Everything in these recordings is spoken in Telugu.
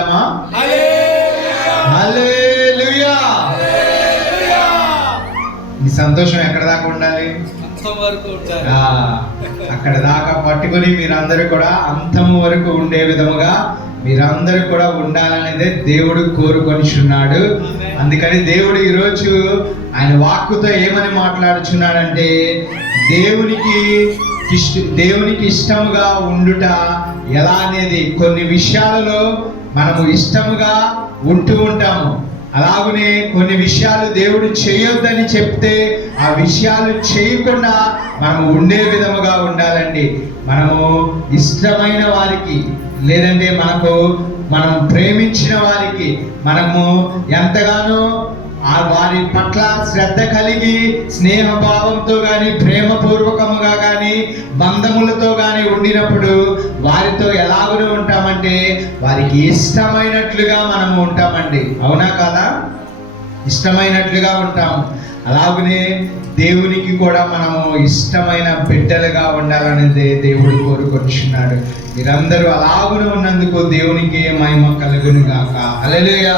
చెప్దామా? హల్లెలూయా. ఈ సంతోషం ఎక్కడ దాకా ఉండాలి? అక్కడ దాకా పట్టుకుని మీరందరూ కూడా అంతము వరకు ఉండే విధముగా మీరందరూ కూడా ఉండాలనేదే దేవుడు కోరుకొనిచున్నాడు. అందుకని దేవుడు ఈరోజు ఆయన వాక్కుతో ఏమని మాట్లాడుచున్నాడంటే, దేవునికి ఇష్టముగా ఉండుట ఎలా అనేది. కొన్ని విషయాలలో మనము ఇష్టముగా ఉంటూ ఉంటాము, అలాగనే కొన్ని విషయాలు దేవుడు చేయొద్దని చెప్తే ఆ విషయాలు చేయకుండా మనము ఉండే విధముగా ఉండాలండి. మనము ఇష్టమైన వారికి, లేదంటే మనం ప్రేమించిన వారికి మనము ఎంతగానో వారి పట్ల శ్రద్ధ కలిగి స్నేహభావంతో కానీ ప్రేమపూర్వకముగా కానీ బంధములతో కానీ ఉండినప్పుడు వారితో ఎలాగూ ఉంటామంటే వారికి ఇష్టమైనట్లుగా మనము ఉంటామండి. అవునా కాదా? ఇష్టమైనట్లుగా ఉంటాము. అలాగనే దేవునికి కూడా మనము ఇష్టమైన బిడ్డలుగా ఉండాలనేది దేవుడు కోరుకొచ్చున్నాడు. మీరందరూ అలాగునే ఉన్నందుకు దేవునికి మహిమ కలుగును గాక. హల్లెలూయా.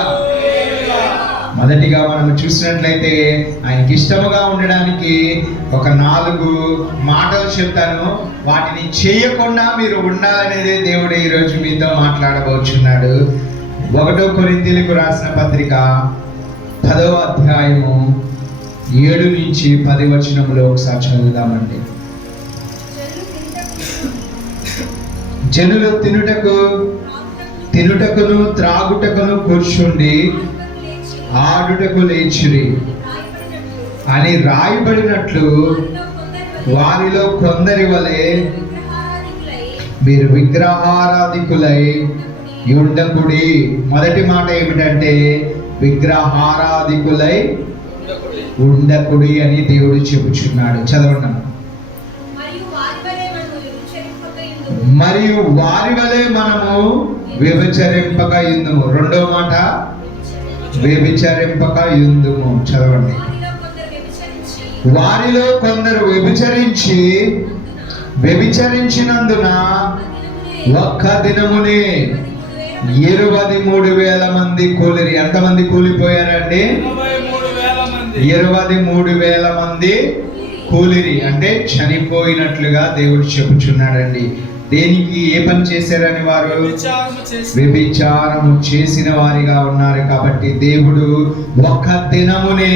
మొదటిగా మనం చూసినట్లయితే ఆయనకి ఇష్టముగా ఉండడానికి ఒక 4 మాటలు చెప్తాను. వాటిని చేయకుండా మీరు ఉండాలనేదే దేవుడు ఈరోజు మీతో మాట్లాడబోచున్నాడు. 1 కొరింథీయులకు రాసిన పత్రిక 10వ అధ్యాయము 7 నుంచి 10 వచనములో ఒకసారి చదువుదామండి. జనులు తినుటకును త్రాగుటకును కూర్చుండి ఆడుటకు లేచిరి అని రాయబడినట్లు వారిలో కొందరి వలె మీరు విగ్రహారాధికులై ఉండకుడి. మొదటి మాట ఏమిటంటే విగ్రహారాధికులై ఉండకుడి అని దేవుడు చెబుచున్నాడు. చదవండి. మరియు వారి వలె మనము వ్యభిచరింపక యుందుము. రెండో మాట వ్యభిచరింపక యుందుము. చదవండి. వారిలో కొందరు వ్యభిచరించినందున ఒక్క దినమునే 23,000 మంది కూలిరి. ఎంతమంది కూలిపోయారండి? 23,000 మంది కూలిరి. అంటే చనిపోయినట్లుగా దేవుడు చెప్పుచున్నాడండి. దేనికి ఏ పని చేశారని? వారు వ్యభిచారము చేసిన వారిగా ఉన్నారు. కాబట్టి దేవుడు ఒక్క దినమునే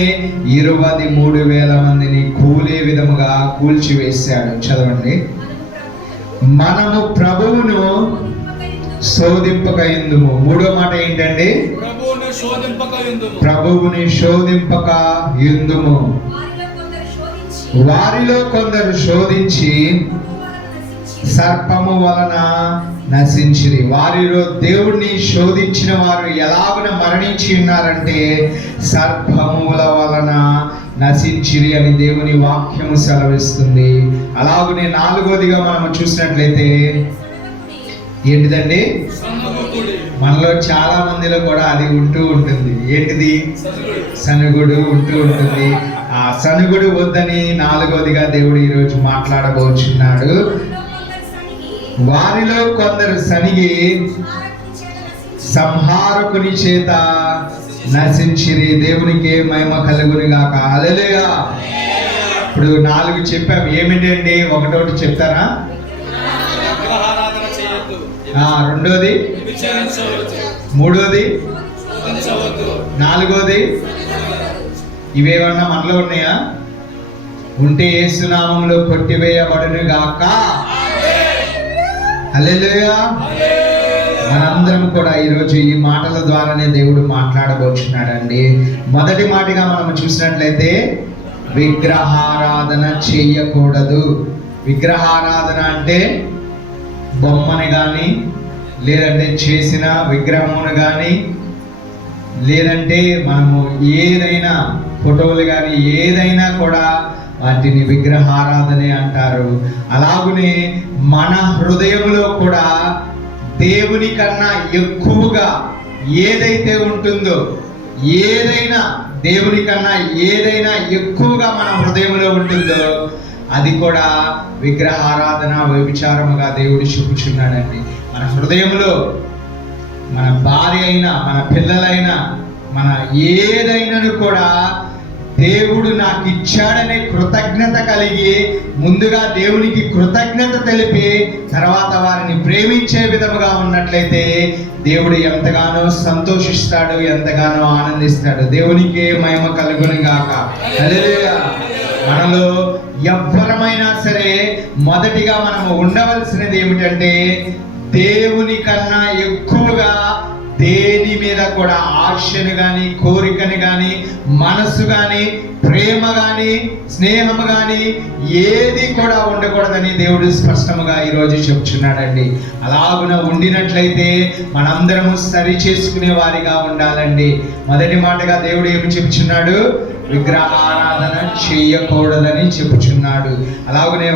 23,000 మందిని కూలే విధముగా కూల్చివేశాడు. చదవండి. మనము ప్రభువును శోధింపకయుందుము. మూడో మాట ఏంటండి? ప్రభువుని శోధింపక యుందుము. వారిలో కొందరు శోధించి సర్పము వలన నశించిరి. వారిలో దేవుణ్ణి శోధించిన వారు ఎలాగున మరణించి ఉన్నారంటే సర్పముల వలన నశించిరి అని దేవుని వాక్యము సెలవిస్తుంది. అలాగనే 4వదిగా మనం చూసినట్లయితే ఏంటిదండి? మనలో చాలా మందిలో కూడా అది ఉంటూ ఉంటుంది. ఏంటిది? సనుగుడు ఉంటూ ఉంటుంది. ఆ సనుగుడు వద్దని 4వదిగా దేవుడు ఈరోజు మాట్లాడబోచున్నాడు. వారిలో కొందరు సనిగి సంహారకుని చేత నశించిరి. దేవునికి మహిమ కలుగును గాక. హల్లెలూయా. ఇప్పుడు 4 చెప్పాం. ఏమిటండి? ఒకటోటి చెప్తారా? రెండోది, మూడోది, 4వది. ఇవేమన్నా మనలో ఉన్నాయా? ఉంటే యేసు నామములో కొట్టివేయబడును గాక. హల్లెలూయా. మనందరం కూడా ఈరోజు ఈ మాటల ద్వారానే దేవుడు మాట్లాడబోచున్నాడండి. మొదటి మాటగా మనం చూసినట్లయితే విగ్రహారాధన చేయకూడదు. విగ్రహారాధన అంటే బొమ్మని కానీ, లేదంటే చేసిన విగ్రహమును కానీ, లేదంటే మనము ఏదైనా ఫోటోలు కానీ ఏదైనా కూడా వాటిని విగ్రహారాధనే అంటారు. అలాగునే మన హృదయంలో కూడా దేవుని కన్నా ఎక్కువగా ఏదైతే ఉంటుందో, ఏదైనా దేవుని కన్నా ఏదైనా ఎక్కువగా మన హృదయంలో ఉంటుందో అది కూడా విగ్రహారాధన, వ్యభిచారముగా దేవుడు చెప్పుచున్నాడండి. మన హృదయంలో దేవుని కన్నా ఎక్కువగా ఏదైతే ఉంటుందో, ఏదైనా దేవుని కన్నా ఎక్కువగా మన హృదయంలో ఉంటుందో అది కూడా విగ్రహారాధన, వ్యభిచారముగా దేవుడు చెప్పుచున్నాడండి. మన హృదయంలో దేవుని కన్నా ఎక్కువగా ఏదైతే ఉంటుందో అది కూడా విగ్రహారాధన, వ్యభిచారముగా దేవుడు చెప్పుచున్నాడండి. మన భార్య అయినా, మన పిల్లలైనా, మన ఏదైనాను కూడా దేవుడు నాకు ఇచ్చాడనే కృతజ్ఞత కలిగి ముందుగా దేవునికి కృతజ్ఞత తెలిపి తర్వాత వారిని ప్రేమించే విధముగా ఉన్నట్లయితే దేవుడు ఎంతగానో సంతోషిస్తాడు, ఎంతగానో ఆనందిస్తాడు. దేవునికి మహిమ కలుగును గాక. హల్లెలూయా. మనలో ఎవ్వరమైనా సరే మొదటిగా మనము ఉండవలసినది ఏమిటంటే దేవుని కన్నా ఎక్కువగా దేని మీద కూడా ఆశను కానీ, కోరికను కానీ, మనసు కానీ, ప్రేమ కానీ, స్నేహము కానీ ఏది కూడా ఉండకూడదని దేవుడు స్పష్టముగా ఈరోజు చెప్తున్నాడండి. అలాగున ఉండినట్లయితే మనందరము సరి చేసుకునే వారిగా ఉండాలండి. మొదటి మాటగా దేవుడు ఏమి చెప్తున్నాడు? విగ్రహారాధన చేయకూడదని చెప్పుచున్నాడు. అలాగనే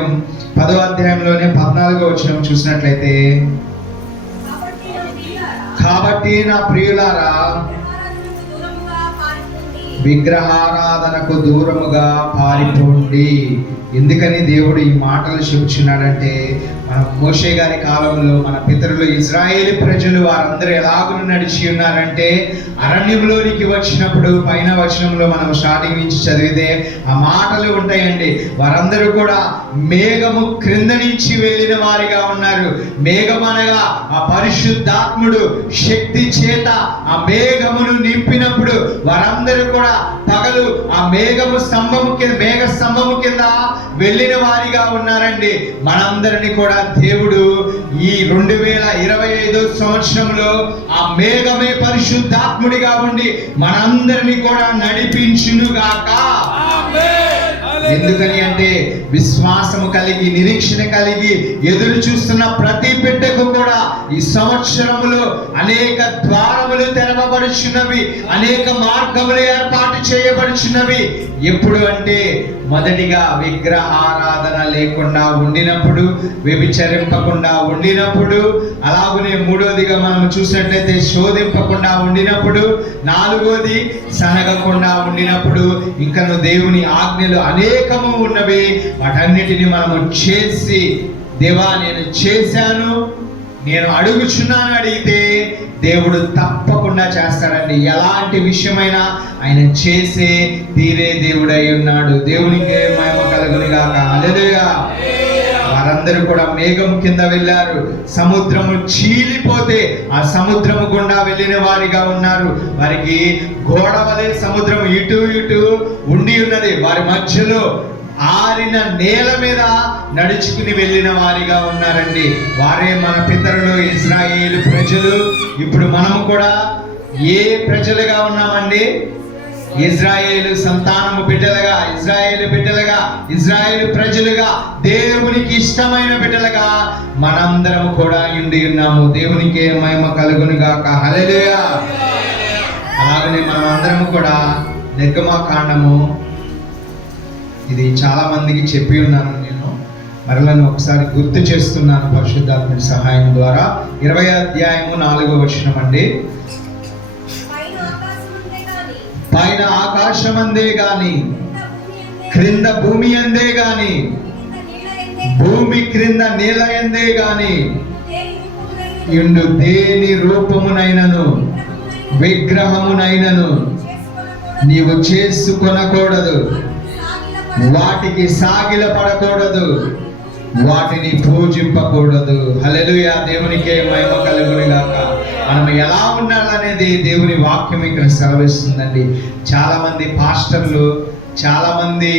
10వ అధ్యాయంలోనే 14వ వచనం చూసినట్లయితే, కాబట్టి నా ప్రియులారా విగ్రహారాధనకు దూరముగా పారిపోండి. ఎందుకని దేవుడు ఈ మాటలు చెప్తున్నాడంటే, మన మోషే గారి కాలంలో మన పితరులు ఇజ్రాయేలు ప్రజలు వారందరూ ఎలాగును నడిచి ఉన్నారంటే, అరణ్యంలోనికి వచ్చినప్పుడు పైన వచనంలో మనం స్టార్టింగ్ నుంచి చదివితే ఆ మాటలు ఉంటాయండి. వారందరూ కూడా మేఘము క్రింద నుంచి వెళ్ళిన వారిగా ఉన్నారు. మేఘం అనగా ఆ పరిశుద్ధాత్ముడు శక్తి చేత ఆ మేఘమును నింపినప్పుడు వారందరూ కూడా పగలు ఆ మేఘ స్తంభము కింద వెళ్ళిన వారిగా ఉన్నారండి. మనందరినీ కూడా దేవుడు ఈ 2025 సంవత్సరంలో ఆ మేఘమే పరిశుద్ధాత్ముడిగా ఉండి మనందరినీ కూడా నడిపించునుగాక. ఎందుకని అంటే విశ్వాసము కలిగి, నిరీక్షణ కలిగి ఎదురు చూస్తున్న ప్రతి బిడ్డకు కూడా ఈ సంవత్సరములో అనేక ద్వారములు తెరవబడుచున్నవి, అనేక మార్గములు ఏర్పాటు చేయబడుచున్నవి. ఎప్పుడు అంటే మొదటిగా విగ్రహారాధన లేకుండా ఉండినప్పుడు, వ్యభిచరింపకుండా ఉండినప్పుడు, అలాగనే మూడోదిగా మనం చూసినట్లయితే శోధింపకుండా ఉండినప్పుడు, నాలుగోది సనగకుండా ఉండినప్పుడు, ఇంకను దేవుని ఆజ్ఞలు అనేకము ఉన్నవి. వాటన్నిటిని మనము చేసి, దేవా నేను చేశాను, నేను అడుగుచున్నాను అడిగితే దేవుడు తప్పకుండా చేస్తాడండి. ఎలాంటి విషయమైనా ఆయన చేసే తీరే దేవుడై ఉన్నాడు. దేవునికి మహిమ కలుగును గాక. హల్లెలూయా. వారందరూ కూడా మేఘం కింద వెళ్ళారు. సముద్రము చీలిపోతే ఆ సముద్రము గుండా వెళ్ళిన వారిగా ఉన్నారు. వారికి గోడ వలె సముద్రం ఇటు ఇటు ఉండి ఉన్నది. వారి మధ్యలో ఆరిన నేల మీద నడుచుకుని వెళ్ళిన వారిగా ఉన్నారండి. వారే మన పితరులు ఇజ్రాయేలు ప్రజలు. ఇప్పుడు మనము కూడా ఏ ప్రజలుగా ఉన్నామండి? ఇజ్రాయేలు సంతానము బిడ్డలుగా, ఇజ్రాయేలు బిడ్డలుగా, ఇజ్రాయేలు ప్రజలుగా, దేవునికి ఇష్టమైన బిడ్డలుగా మనందరం కూడా ఉండి ఉన్నాము. దేవునికి మహిమ కలుగును గాక. హల్లెలూయా. అలాగనే మనం అందరం కూడా నిర్గమకాండము, ఇది చాలా మందికి చెప్పి ఉన్నాను, నేను మరలను ఒకసారి గుర్తు చేస్తున్నాను పరిశుద్ధాత్మ సహాయం ద్వారా. 20వ అధ్యాయము 4వ వచనం అండి. పైన ఆకాశమందే గాని, క్రింద భూమి అందే గాని, భూమి క్రింద నీళ్ళ ఎందే గాని ఇండు దేని రూపమునైనను విగ్రహమునైనను నీవు చేసుకొనకూడదు, వాటికి సాగిల పడకూడదు, వాటిని పూజింపకూడదు. హల్లెలూయా. దేవునికే మహిమ కలుగును గాక. మనం ఎలా ఉండాలనేది దేవుని వాక్యం ఇక్కడ సెలవిస్తుందండి. చాలా మంది పాస్టర్లు, చాలా మంది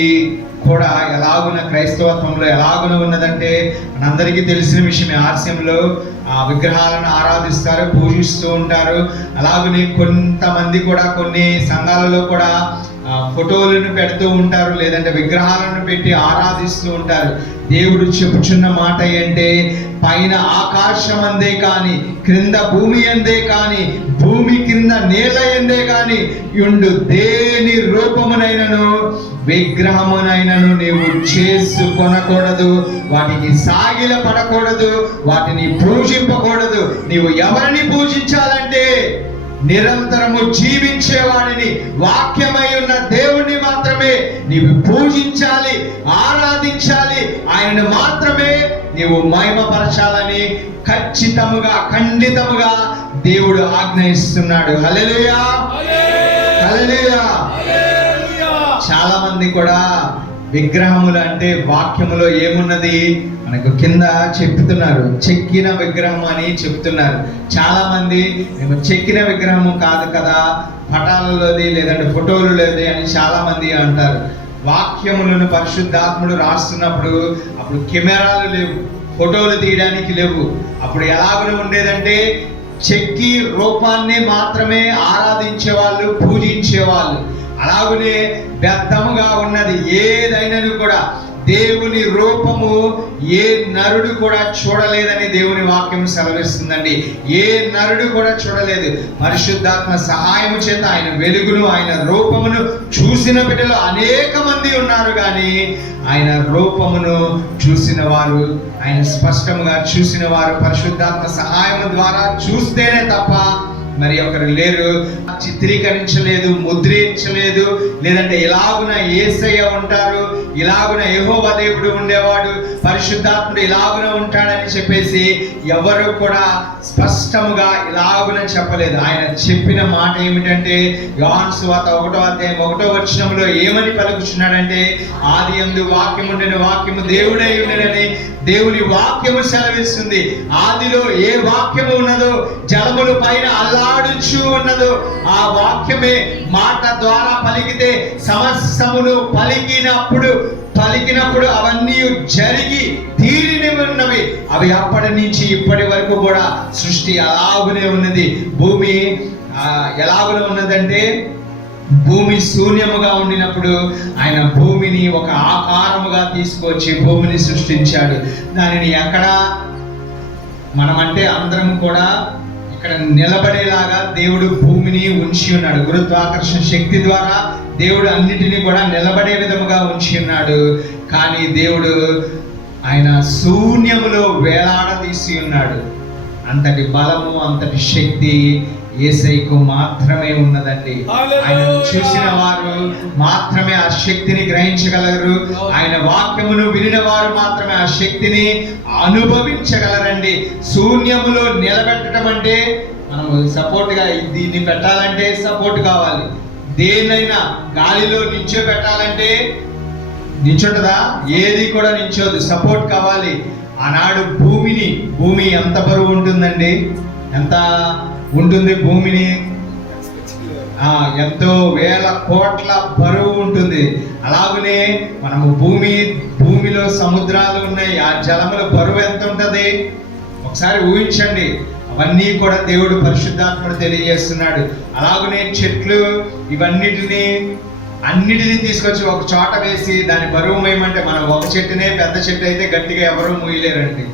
కూడా ఎలాగున్న క్రైస్తవత్వంలో ఎలాగున ఉన్నదంటే మనందరికీ తెలిసిన విషయమే. ఆలస్యంలో ఆ విగ్రహాలను ఆరాధిస్తారు, పూజిస్తూ ఉంటారు. అలాగనే కొంతమంది కూడా కొన్ని సంఘాలలో కూడా ఫోటోలను పెడుతూ ఉంటారు, లేదంటే విగ్రహాలను పెట్టి ఆరాధిస్తూ ఉంటారు. దేవుడు చెప్పుచున్న మాట ఏంటే, పైన ఆకాశం అందే కానీ, క్రింద భూమి అందే కానీ, భూమి కింద నేల ఎందే కానీ ఉండు దేని రూపమునైనను విగ్రహమునైనను నీవు చేసుకొనకూడదు, వాటికి సాగిల పడకూడదు, వాటిని పూజింపకూడదు. నీవు ఎవరిని పూజించాలంటే నిరంతరము జీవించేవాడిని, వాక్యమై ఉన్న దేవుణ్ణి మాత్రమే నీవు పూజించాలి, ఆరాధించాలి. ఆయనను మాత్రమే నీవు మహిమపరచాలని ఖచ్చితముగా, ఖండితముగా దేవుడు ఆజ్ఞయిస్తున్నాడు. హల్లెలూయా, హల్లెలూయా. చాలా మంది కూడా విగ్రహములు అంటే వాక్యములో ఏమున్నది మనకు కింద చెప్తున్నారు, చెక్కిన విగ్రహం అని చెప్తున్నారు. చాలా మంది మేము చెక్కిన విగ్రహం కాదు కదా, పటాలలోది లేదంటే ఫోటోలు లేదే అని చాలా మంది అంటారు. వాక్యములను పరిశుద్ధాత్ముడు రాస్తున్నప్పుడు అప్పుడు కెమెరాలు లేవు, ఫోటోలు తీయడానికి లేవు. అప్పుడు ఎలాగనే ఉండేదంటే చెక్కి రూపాన్ని మాత్రమే ఆరాధించే వాళ్ళు, పూజించేవాళ్ళు. అలాగనే వ్యర్థముగా ఉన్నది ఏదైనాను కూడా. దేవుని రూపము ఏ నరుడు కూడా చూడలేదని దేవుని వాక్యం సెలవిస్తుందండి. ఏ నరుడు కూడా చూడలేదు. పరిశుద్ధాత్మ సహాయము చేత ఆయన వెలుగును, ఆయన రూపమును చూసిన బిడ్డలు అనేక మంది ఉన్నారు, కానీ ఆయన రూపమును చూసిన వారు, ఆయన స్పష్టంగా చూసిన వారు పరిశుద్ధాత్మ సహాయము ద్వారా చూస్తేనే తప్ప మరి ఒకరు లేరు. చిత్రీకరించలేదు, ముద్రించలేదు, లేదంటే ఇలాగున యేసయ్య ఉంటారు, ఇలాగున యెహోవా దేవుడు ఉండేవాడు, పరిశుద్ధాత్ముడు ఇలాగున ఉంటాడని చెప్పేసి ఎవరు కూడా స్పష్టముగా ఇలాగున చెప్పలేదు. ఆయన చెప్పిన మాట ఏమిటంటే యోహాను సువార్త 1వ అధ్యాయం 1వ వచనంలో ఏమని పలుకుచున్నాడంటే, ఆది యందు వాక్యము ఉండెను, వాక్యము దేవుడై ఉండెనని దేవుని వాక్యము సెలవిస్తుంది. ఆదిలో ఏ వాక్యము ఉన్నదో, జలముల పైన అల్లాడుచు ఉన్నదో ఆ వాక్యమే మాట ద్వారా పలికితే సమస్తమును పలికినప్పుడు అవన్నీ జరిగి తీరిని ఉన్నవి. అవి అప్పటి నుంచి ఇప్పటి వరకు కూడా సృష్టి అలాగునే ఉన్నది. భూమి ఎలాగునే ఉన్నదంటే, భూమి శూన్యముగా ఉండినప్పుడు ఆయన భూమిని ఒక ఆకారముగా తీసుకొచ్చి భూమిని సృష్టించాడు. దానిని ఎక్కడ మనమంటే అందరం కూడా ఇక్కడ నిలబడేలాగా దేవుడు భూమిని ఉంచి ఉన్నాడు. గురుత్వాకర్షణ శక్తి ద్వారా దేవుడు అన్నిటినీ కూడా నిలబడే విధముగా ఉంచి ఉన్నాడు. కానీ దేవుడు ఆయన శూన్యములో వేలాడదీసి ఉన్నాడు. అంతటి బలము, అంతటి శక్తి యేసయ్యకు మాత్రమే ఉన్నదండి. ఆయన చూసిన వారు మాత్రమే ఆ శక్తిని గ్రహించగలరు. ఆయన వాక్యమును వినిన వారు మాత్రమే ఆ శక్తిని అనుభవించగలరండి. శూన్యములో నిలబెట్టడం అంటే మనము సపోర్ట్ గా దీన్ని పెట్టాలంటే సపోర్ట్ కావాలి. దేన్నైనా గాలిలో నించో పెట్టాలంటే నించుంటదా? ఏది కూడా నించోదు, సపోర్ట్ కావాలి. ఆనాడు భూమి ఎంత బరువు ఉంటుందండి? ఎంత ఉంటుంది భూమిని? ఎంతో వేల కోట్ల బరువు ఉంటుంది. అలాగనే మనము భూమిలో సముద్రాలు ఉన్నాయి, ఆ జలముల బరువు ఎంత ఉంటుంది ఒకసారి ఊహించండి. అవన్నీ కూడా దేవుడు పరిశుద్ధాత్ముడు తెలియజేస్తున్నాడు. అలాగనే చెట్లు అన్నిటినీ తీసుకొచ్చి ఒక చోట వేసి దాని బరువు మేయమంటే మనం ఒక చెట్టునే, పెద్ద చెట్టు అయితే గట్టిగా ఎవరూ మూయలేరండి.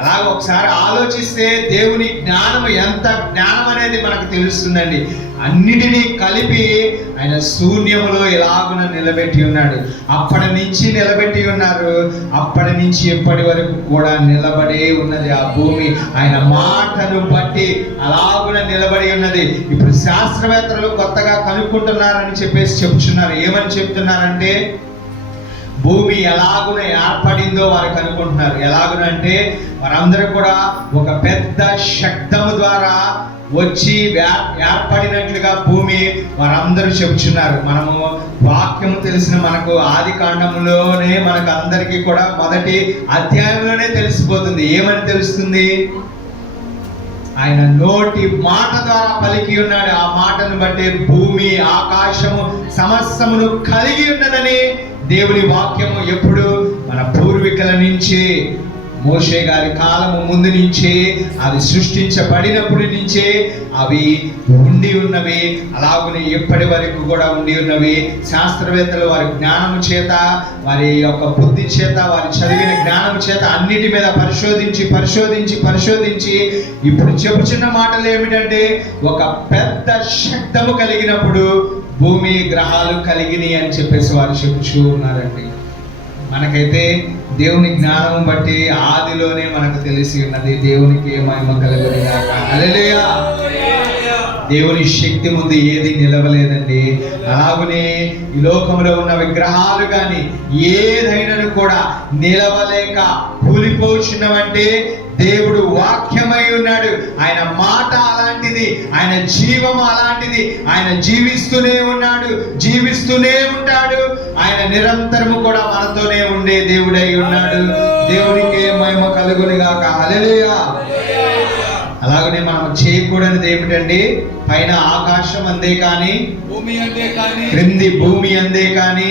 అలాగ ఒకసారి ఆలోచిస్తే దేవుని జ్ఞానము ఎంత జ్ఞానం అనేది మనకు తెలుస్తుందండి. అన్నిటినీ కలిపి ఆయన శూన్యములో ఎలాగున నిలబెట్టి ఉన్నాడు. అప్పటి నుంచి నిలబెట్టి ఉన్నారు, అప్పటి నుంచి ఎప్పటి వరకు కూడా నిలబడే ఉన్నది ఆ భూమి. ఆయన మాటను బట్టి అలాగున నిలబడి ఉన్నది. ఇప్పుడు శాస్త్రవేత్తలు కొత్తగా కనుక్కుంటున్నారని చెప్పేసి చెప్తున్నారు. ఏమని చెప్తున్నారంటే, భూమి ఎలాగున ఏర్పడిందో వారు కనుక్కుంటున్నారు. ఎలాగునంటే వారందరూ కూడా ఒక పెద్ద శబ్దము ద్వారా వచ్చి ఏర్పడినట్లుగా భూమి వారందరూ చెబుతున్నారు. మనము వాక్యము తెలిసిన మనకు ఆది కాండములోనే మనకు అందరికీ కూడా మొదటి అధ్యాయంలోనే తెలిసిపోతుంది. ఏమని తెలుస్తుంది? ఆయన నోటి మాట ద్వారా పలికి ఉన్నాడు. ఆ మాటను బట్టి భూమి ఆకాశము సమస్తమును కలిగి ఉన్నదని దేవుని వాక్యము ఎప్పుడు మన పూర్వీకుల నుంచి, మోషే గారి కాలము ముందు నుంచే, అవి సృష్టించబడినప్పటి నుంచే అవి ఉండి ఉన్నవి. అలాగనే ఎప్పటి వరకు కూడా ఉండి ఉన్నవి. శాస్త్రవేత్తలు వారి జ్ఞానము చేత, వారి యొక్క బుద్ధి చేత, వారి చదివిన జ్ఞానం చేత అన్నిటి మీద పరిశోధించి ఇప్పుడు చెబుతున్న మాటలు ఏమిటంటే, ఒక పెద్ద శబ్దము కలిగినప్పుడు భూమి గ్రహాలు కలిగినాయి అని చెప్పేసి వారు చెబుతూ ఉన్నారండి. మనకైతే దేవుని జ్ఞానం బట్టి ఆదిలోనే మనకు తెలిసి ఉన్నది. దేవునికి మహిమ కలుగును గాక. హల్లెలూయా. దేవుని శక్తి ముందు ఏది నిలవలేదండి. అలాగనే ఈ లోకంలో ఉన్న విగ్రహాలు కానీ ఏదైనా కూడా నిలవలేక కూలిపోచున్నవంటే దేవుడు వాక్యమై ఉన్నాడు. ఆయన మాట అలాంటిది, ఆయన జీవం అలాంటిది. ఆయన జీవిస్తూనే ఉన్నాడు, జీవిస్తూనే ఉంటాడు. ఆయన నిరంతరము కూడా మనతోనే ఉండే దేవుడై ఉన్నాడు. దేవునికి మహిమ కలుగును గాక. హల్లెలూయా. అలాగనే మనం చేయకూడనిది ఏమిటండి? పైన ఆకాశం అందే కానీ, క్రింది భూమి అందే కానీ,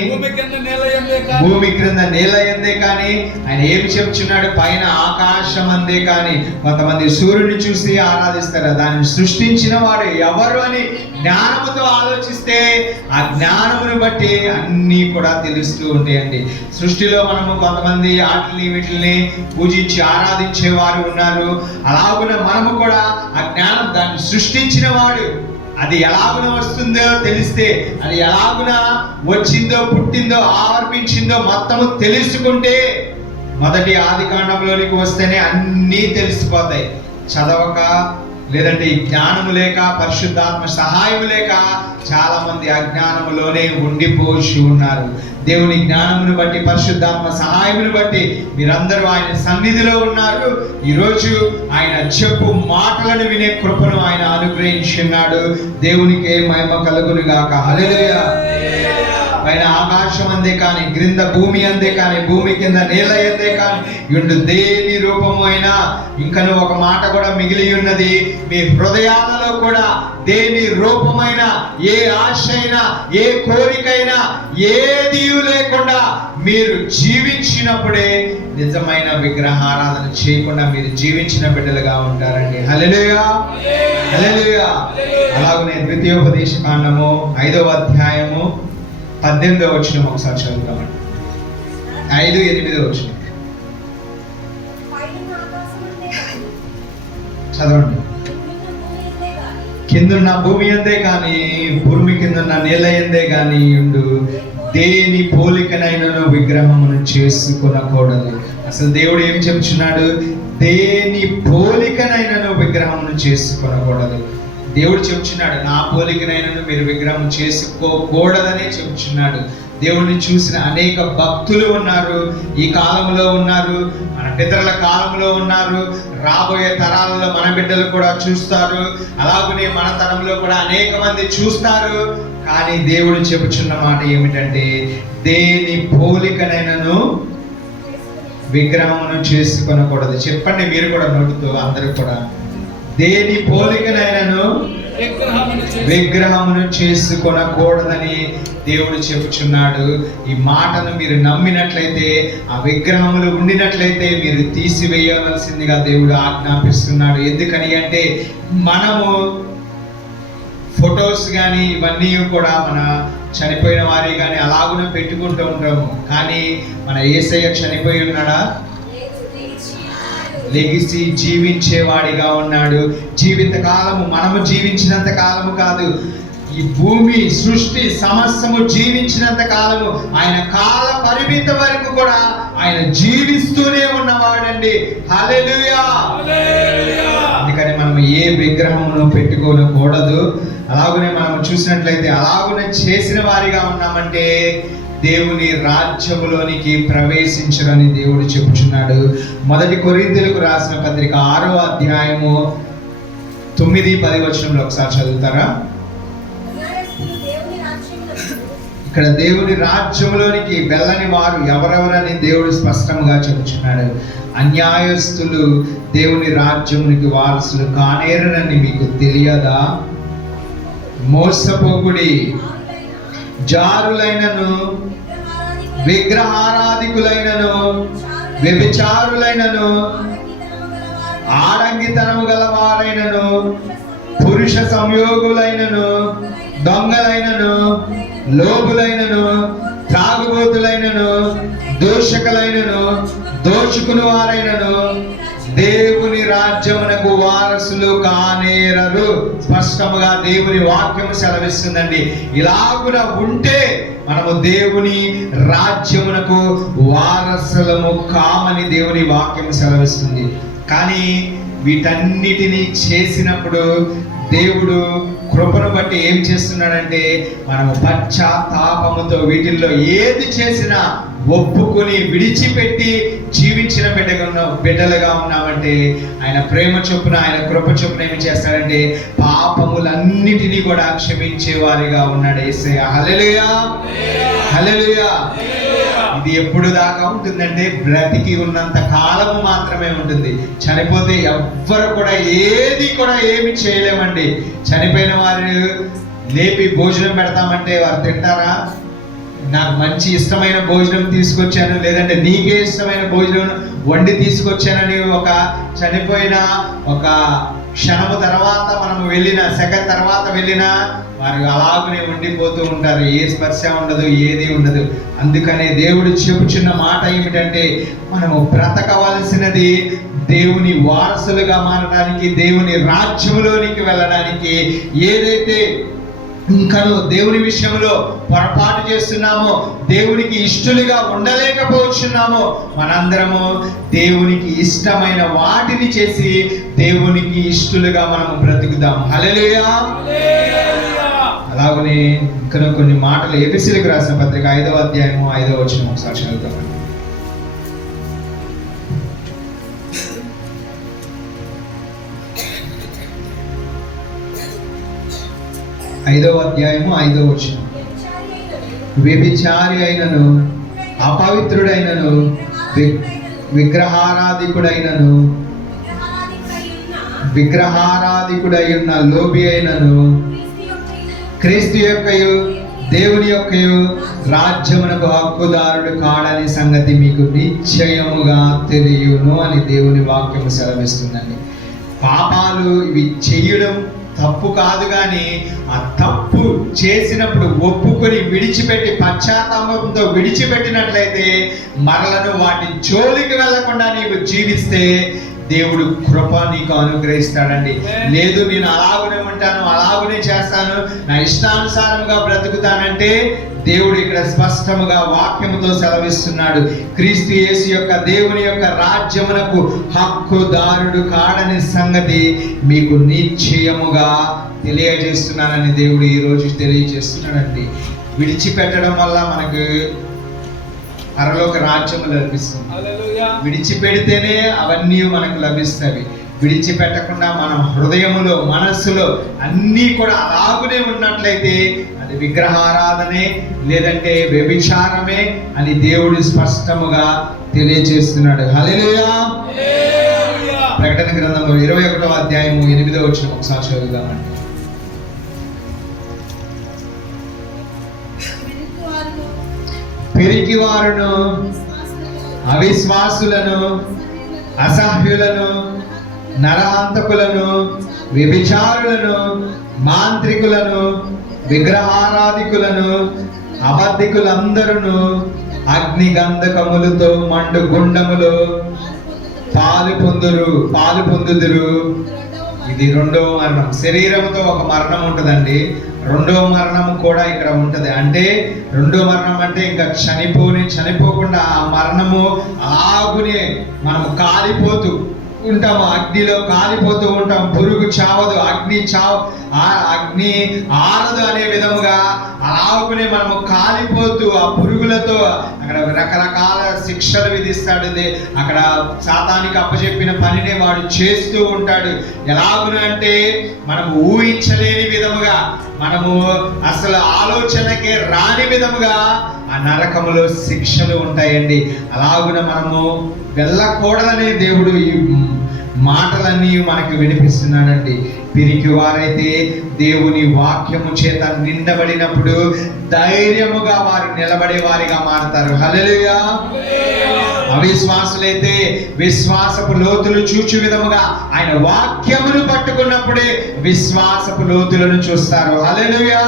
భూమి క్రింద నేల ఎందే కానీ. ఆయన ఏమి చెప్తున్నాడు? పైన ఆకాశం అందే కానీ. కొంతమంది సూర్యుని చూసి ఆరాధిస్తారు. దాన్ని సృష్టించిన వాడు ఎవరు అని జ్ఞానముతో ఆలోచిస్తే ఆ జ్ఞానమును బట్టి అన్నీ కూడా తెలుస్తూ ఉంటాయండి. సృష్టిలో మనము కొంతమంది వాటిని వీటిని పూజించి ఆరాధించే వారు ఉన్నారు. అలాగున మనము కూడా ఆ జ్ఞానం, దాన్ని సృష్టించిన వాడు అది ఎలాగున వస్తుందో తెలిస్తే, అది ఎలాగున వచ్చిందో, పుట్టిందో, ఆవర్పించిందో మొత్తము తెలుసుకుంటే, మొదటి ఆది కాండంలోనికి వస్తేనే అన్నీ తెలిసిపోతాయి. చదవక, లేదంటే ఈ జ్ఞానము లేక, పరిశుద్ధాత్మ సహాయము లేక చాలా మంది అజ్ఞానములోనే ఉండిపోసి ఉన్నారు. దేవుని జ్ఞానమును బట్టి, పరిశుద్ధాత్మ సహాయమును బట్టి మీరందరూ ఆయన సన్నిధిలో ఉన్నారు. ఈరోజు ఆయన చెప్పు మాటలను వినే కృపను ఆయన అనుగ్రహించున్నాడు. దేవునికి మహిమ కలుగును గాక. హల్లెలూయా. పైన ఆకాశం అందే కానీ, క్రింద భూమి అందే కానీ, భూమి కింద నేల ఎందే కానీ ఉండు దేని రూపము అయినా. ఇంకను ఒక మాట కూడా మిగిలి ఉన్నది, మీ హృదయాలలో కూడా దేని రూపమైన, ఏ ఆశ అయినా, ఏ కోరికైనా ఏది లేకుండా మీరు జీవించినప్పుడే నిజమైన విగ్రహారాధన చేయకుండా మీరు జీవించిన బిడ్డలుగా ఉంటారండి. హల్లెలూయా, హల్లెలూయా. అలాగనే ద్వితీయోపదేశ కాండము 5వ అధ్యాయము 18వ వచనం ఒకసారి చదువుతామండి. 5:8 వచనం చదవండి. కిందున్న భూమి అందే కానీ, భూమి కిందున్న నేల ఎందే కానీ ఉండు దేని పోలికనైనను విగ్రహమును చేసుకొనకూడదు. అసలు దేవుడు ఏం చెప్తున్నాడు? దేని పోలికనైనను విగ్రహమును చేసుకొనకూడదు. దేవుడు చెప్తున్నాడు, నా పోలికనైనను మీరు విగ్రహం చేసుకోకూడదనే చెప్తున్నాడు. దేవుడిని చూసిన అనేక భక్తులు ఉన్నారు, ఈ కాలంలో ఉన్నారు, మన పితరుల కాలంలో ఉన్నారు, రాబోయే తరాలలో మన బిడ్డలు కూడా చూస్తారు. అలాగనే మన తరంలో కూడా అనేక మంది చూస్తారు. కానీ దేవుడు చెబుతున్న మాట ఏమిటంటే, దేని పోలికనైనను విగ్రహమును చేసుకొనకూడదు. చెప్పండి మీరు కూడా నోటితో, అందరూ కూడా. దేని పోలికనైనను విగ్రహమును చేసుకొనకూడదని దేవుడు చెబుచున్నాడు. ఈ మాటను మీరు నమ్మినట్లయితే, ఆ విగ్రహములు ఉండినట్లయితే మీరు తీసివేయవలసిందిగా దేవుడు ఆజ్ఞాపిస్తున్నాడు. ఎందుకని అంటే, మనము ఫొటోస్ కానీ ఇవన్నీ కూడా మన చనిపోయిన వారి కానీ అలాగునే పెట్టుకుంటూ ఉంటాము. కానీ మన యేసయ్య చనిపోయి ఉన్నాడా? లెగిసి జీవించేవాడిగా ఉన్నాడు. జీవిత కాలము మనము జీవించినంత కాలము కాదు, ఈ భూమి సృష్టి సమస్తము జీవించినంత కాలము, ఆయన కాల పరిమిత వరకు కూడా ఆయన జీవిస్తూనే ఉన్నవాడండి. హల్లెలూయా. అందుకని మనం ఏ విగ్రహమును పెట్టుకోకూడదు. అలాగనే మనం చూసినట్లయితే అలాగనే చేసిన వారిగా ఉన్నామంటే దేవుని రాజ్యములోనికి ప్రవేశించరని దేవుడు చెప్పుచున్నాడు. 1 కొరింథీయులకు రాసిన పత్రిక 6వ అధ్యాయము 9-10 వచనంలో ఒకసారి చదువుతారా? ఇక్కడ దేవుని రాజ్యములోనికి వెళ్ళని వారు ఎవరెవరని దేవుడు స్పష్టంగా చెప్పుచున్నాడు. అన్యాయస్తులు దేవుని రాజ్యమునికి వారసులు కానేరని మీకు తెలియదా? మోసపోకుడి, జారులైనను, విగ్రహారాధికులైనను, వ్యభిచారులైనను, ఆడంగితనము గలవారైనను, పురుష సంయోగులైనను, దొంగలైనను, లోబులైనను, త్రాగుబోతులైనను, దోషకులైనను, దోచుకుని వారైనను దేవుని రాజ్యమునకు వారసులు కానేరరు. స్పష్టముగా దేవుని వాక్యము సెలవిస్తుందండి. ఇలాగున ఉంటే మనము దేవుని రాజ్యమునకు వారసులము కామని దేవుని వాక్యము సెలవిస్తుంది. కానీ వీటన్నిటినీ చేసినప్పుడు దేవుడు కృపను బట్టి ఏం చేస్తున్నాడంటే మనము పశ్చాత్తాపముతో వీటిల్లో ఏది చేసినా ఒప్పుకొని విడిచిపెట్టి జీవించిన బిడ్డలుగా ఉన్నామంటే ఆయన ప్రేమ చొప్పున, ఆయన కృప చొప్పున ఏమి చేస్తాడంటే పాపములన్నిటినీ కూడా క్షమించే వారిగా ఉన్నాడు యేసయ్య. హల్లెలూయా, హల్లెలూయా. ఇది ఎప్పుడు దాకా ఉంటుందంటే బ్రతికి ఉన్నంత కాలము మాత్రమే ఉంటుంది. చనిపోతే ఎవ్వరు కూడా ఏమి చేయలేమండి. చనిపోయిన వారు లేపి భోజనం పెడతామంటే వారు తింటారా? నాకు మంచి ఇష్టమైన భోజనం తీసుకొచ్చాను, లేదంటే నీకే ఇష్టమైన భోజనం వండి తీసుకొచ్చానని ఒక చనిపోయిన ఒక క్షణము తర్వాత మనం వెళ్ళిన సెకండ్ తర్వాత వెళ్ళినా వారు అలాగనే ఉండిపోతూ ఉంటారు. ఏ స్పర్శ ఉండదు, ఏది ఉండదు. అందుకనే దేవుడు చెప్పుచున్న మాట ఏమిటంటే మనము బ్రతకవలసినది దేవుని వారసులుగా మారడానికి, దేవుని రాజ్యములోనికి వెళ్ళడానికి. ఏదైతే ఇంకను దేవుని విషయంలో పొరపాటు చేస్తున్నామో, దేవునికి ఇష్టలుగా ఉండలేకపోతున్నామో, మనందరము దేవునికి ఇష్టమైన వాటిని చేసి దేవునికి ఇష్టలుగా మనము బ్రతుకుదాం. హల్లెలూయా. అలాగనే ఇంకా కొన్ని మాటలు ఎఫెసీయులకు రాసిన పత్రిక 5వ అధ్యాయము 5వ వచనం ఒకసారి చదువుతామండి. 5వ అధ్యాయము 5వ వచనం. వ్యభిచారి అయినను, అపవిత్రుడైనను, విగ్రహారాధికుడై ఉన్న లోబి అయినను క్రీస్తు యొక్కయు దేవుని యొక్కయు రాజ్యమునకు హక్కుదారుడు కాడని సంగతి మీకు నిశ్చయముగా తెలియను అని దేవుని వాక్యము సెలవిస్తుందండి. పాపాలు ఇవి చేయడం తప్పు కాదు, కానీ ఆ తప్పు చేసినప్పుడు ఒప్పుకొని విడిచిపెట్టి పశ్చాత్తాపంతో విడిచిపెట్టినట్లయితే మరలను వాటి జోలికి వెళ్లకుండా నీవు జీవిస్తే దేవుడు కృప నీకు అనుగ్రహిస్తాడండి. లేదు నేను అలాగనే ఉంటాను, అలాగనే చేస్తాను, నా ఇష్టానుసారంగా బ్రతుకుతానంటే దేవుడు ఇక్కడ స్పష్టముగా వాక్యముతో సెలవిస్తున్నాడు. క్రీస్తు యేసు యొక్క దేవుని యొక్క రాజ్యమునకు హక్కుదారుడు కాడని సంగతి మీకు నిశ్చయముగా తెలియజేస్తున్నానని దేవుడు ఈరోజు తెలియజేస్తున్నాడండి. విడిచిపెట్టడం వల్ల మనకు పరలోక రాజ్యము లభిస్తుంది. విడిచిపెడితేనే అవన్నీ మనకు లభిస్తాయి. విడిచిపెట్టకుండా మన హృదయములో, మనస్సులో అన్నీ కూడా అలాగునే ఉన్నట్లయితే అది విగ్రహారాధనే, లేదంటే వ్యభిచారమే అని దేవుడు స్పష్టముగా తెలియజేస్తున్నాడు. హల్లెలూయా. ప్రకటన గ్రంథంలో 21వ అధ్యాయము 8వ వచనం ఒకసారి చదువుదామండి. పిరికివారును, అవిశ్వాసులను, అసహ్యులను, నరహంతకులను, వ్యభిచారులను, మాంత్రికులను, విగ్రహారాధికులను, అబద్ధికులందరూ అగ్ని గంధకములతో మండు గుండములో పాలు పొందుదురు. ఇది రెండవ మరణం. శరీరంతో ఒక మరణం ఉంటుందండి, రెండవ మరణం కూడా ఇక్కడ ఉంటది. అంటే రెండో మరణం అంటే ఇంకా చనిపోకుండా ఆ మరణము ఆగునే మనము కాలిపోతూ ఉంటాము, అగ్నిలో కాలిపోతూ ఉంటాం. పురుగు చావదు, అగ్ని ఆరదు అనే విధముగా అలాగునే మనము కాలిపోతూ ఆ పురుగులతో అక్కడ రకరకాల శిక్షలు విధిస్తాడు. అక్కడ సాతానికి అప్పచెప్పిన పనిని వాడు చేస్తూ ఉంటాడు. ఎలాగున అంటే మనము ఊహించలేని విధముగా, మనము అసలు ఆలోచనకే రాని విధముగా ఆ నరకములో శిక్షలు ఉంటాయండి. అలాగున మనము వెళ్ళకూడదనే దేవుడు ఈ మాటలన్నీ మనకు వినిపిస్తున్నాడండి. పిరికి వారైతే దేవుని వాక్యము చేత నిండబడినప్పుడు ధైర్యముగా వారు నిలబడే వారిగా మారుతారు. హల్లెలూయా. అవిశ్వాసులైతే విశ్వాసపు లోతులు చూచు విధముగా ఆయన వాక్యమును పట్టుకున్నప్పుడే విశ్వాసపు లోతులను చూస్తారు. హల్లెలూయా.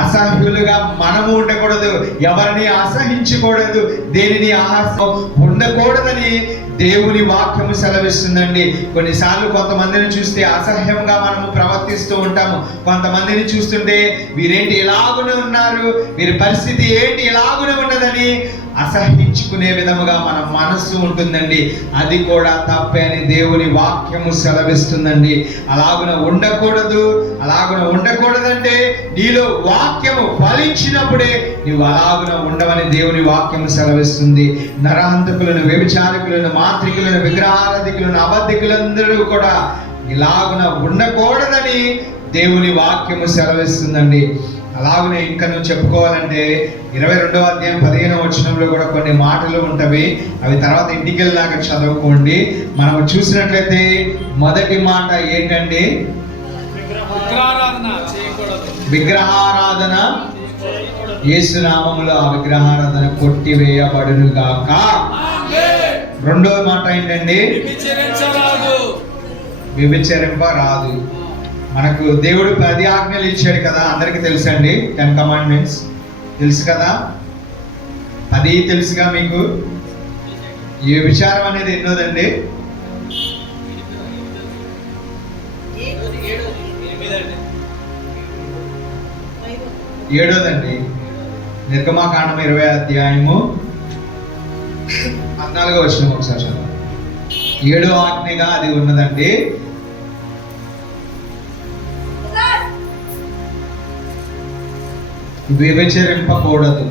అసహ్యులుగా మనము ఉండకూడదు, ఎవరిని అసహించకూడదు, దేనిని ఉండకూడదని దేవుని వాక్యము సెలవిస్తుందండి. కొన్నిసార్లు కొంతమందిని చూస్తే అసహ్యంగా మనము ప్రవర్తిస్తూ ఉంటాము. కొంతమందిని చూస్తుంటే వీరేంటి ఎలాగునే ఉన్నారు, వీరి పరిస్థితి ఏంటి ఎలాగునే ఉన్నదని అసహించుకునే విధముగా మన మనస్సు ఉంటుందండి. అది కూడా తప్పే అని దేవుని వాక్యము సెలవిస్తుందండి. అలాగున ఉండకూడదంటే నీలో వాక్యము ఫలించినప్పుడే నువ్వు అలాగున ఉండవని దేవుని వాక్యము సెలవిస్తుంది. నరహంతకులను, వ్యభిచారకులను, మాంత్రికులను, విగ్రహారాధికులను, అబద్ధికులందరూ కూడా ఇలాగున ఉండకూడదని దేవుని వాక్యము సెలవిస్తుందండి. అలాగనే ఇంకా నువ్వు చెప్పుకోవాలంటే 22వ అధ్యాయం 15వ వచనంలో కూడా కొన్ని మాటలు ఉంటవి. అవి తర్వాత ఇంటికి వెళ్ళాక చదువుకోండి. మనం చూసినట్లయితే మొదటి మాట ఏంటంటే విగ్రహారాధన, యేసు నామములో ఆ విగ్రహారాధన కొట్టివేయబడును గాక. రెండవ మాట ఏంటండి వ్యభిచరింపరాదు. మనకు దేవుడు 10 ఆజ్ఞలు ఇచ్చాడు కదా, అందరికి తెలుసండి. 10 కమాండ్మెంట్స్ తెలుసు కదా, 10 తెలుసుగా మీకు. ఈ విచారం అనేది ఎన్నోదండి? 7దండి. నిర్గమాకాండం 20వ అధ్యాయము 14వ వచనం ఒకసారి చదవండి. 7వ ఆజ్ఞగా అది ఉన్నదండి. వ్యభిచరింపకూడదు.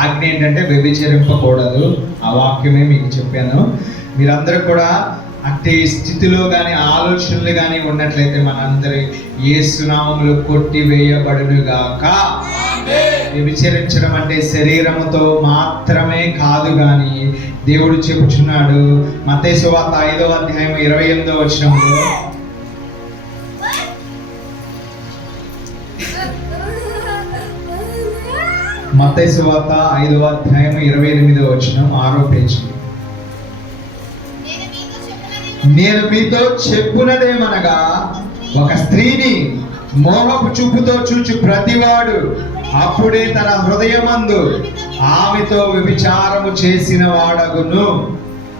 ఆజ్ఞ ఏంటంటే వ్యభిచరింపకూడదు. ఆ వాక్యమే మీకు చెప్పాను. మీరందరూ కూడా అట్టి స్థితిలో కానీ ఆలోచనలు కానీ ఉన్నట్లయితే మనందరి యేసు నామములో కొట్టివేయబడునుగాక. వ్యభిచరించడం అంటే శరీరముతో మాత్రమే కాదు కానీ దేవుడు చెప్పుచున్నాడు మత్తయి సువార్త 5వ అధ్యాయం 28వ వచనంలో, మత్తయి సువార్త 5వ అధ్యాయం 28వ వచనం 6వ పేజీ. నేను మీతో చెప్పునదేమనగా ఒక స్త్రీని మోహపు చూపుతో చూచి ప్రతివాడు అప్పుడే తన హృదయమందు ఆమెతో వ్యభిచారము చేసిన వాడగును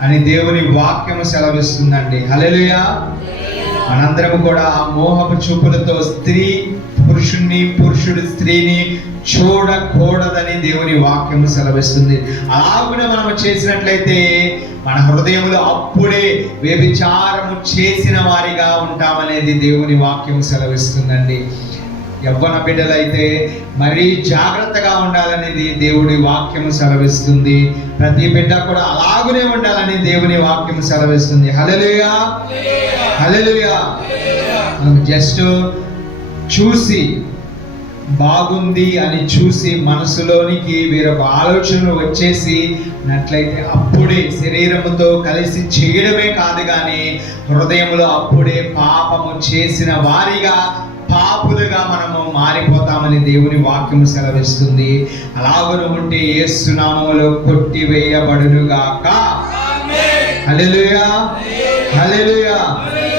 అని దేవుని వాక్యము సెలవిస్తుందండి. హల్లెలూయా. మనందరము కూడా ఆ మోహపు చూపులతో పురుషుణ్ణి, పురుషుడు స్త్రీని చూడకూడదని దేవుని వాక్యము సెలవిస్తుంది. అలాగున మనము చేసినట్లయితే మన హృదయములో అప్పుడే వ్యభిచారము చేసిన వారిగా ఉంటామనేది దేవుని వాక్యము సెలవిస్తుందండి. యవ్వన బిడ్డలైతే మరీ జాగ్రత్తగా ఉండాలనేది దేవుడి వాక్యము సెలవిస్తుంది. ప్రతి బిడ్డ కూడా అలాగునే ఉండాలని దేవుని వాక్యము సెలవిస్తుంది. హల్లెలూయా, హల్లెలూయా. జస్ట్ చూసి బాగుంది అని చూసి మనసులోనికి వేరొక ఆలోచనలు వచ్చేసినట్లయితే అప్పుడే శరీరముతో కలిసి చేయడమే కాదు కానీ హృదయంలో అప్పుడే పాపము చేసిన వారిగా, పాపులుగా మనము మారిపోతామని దేవుని వాక్యము సెలవిస్తుంది. అలాగను ఉంటే యేసు నామములో కొట్టివేయబడునుగాక. హల్లెలూయా, హల్లెలూయా.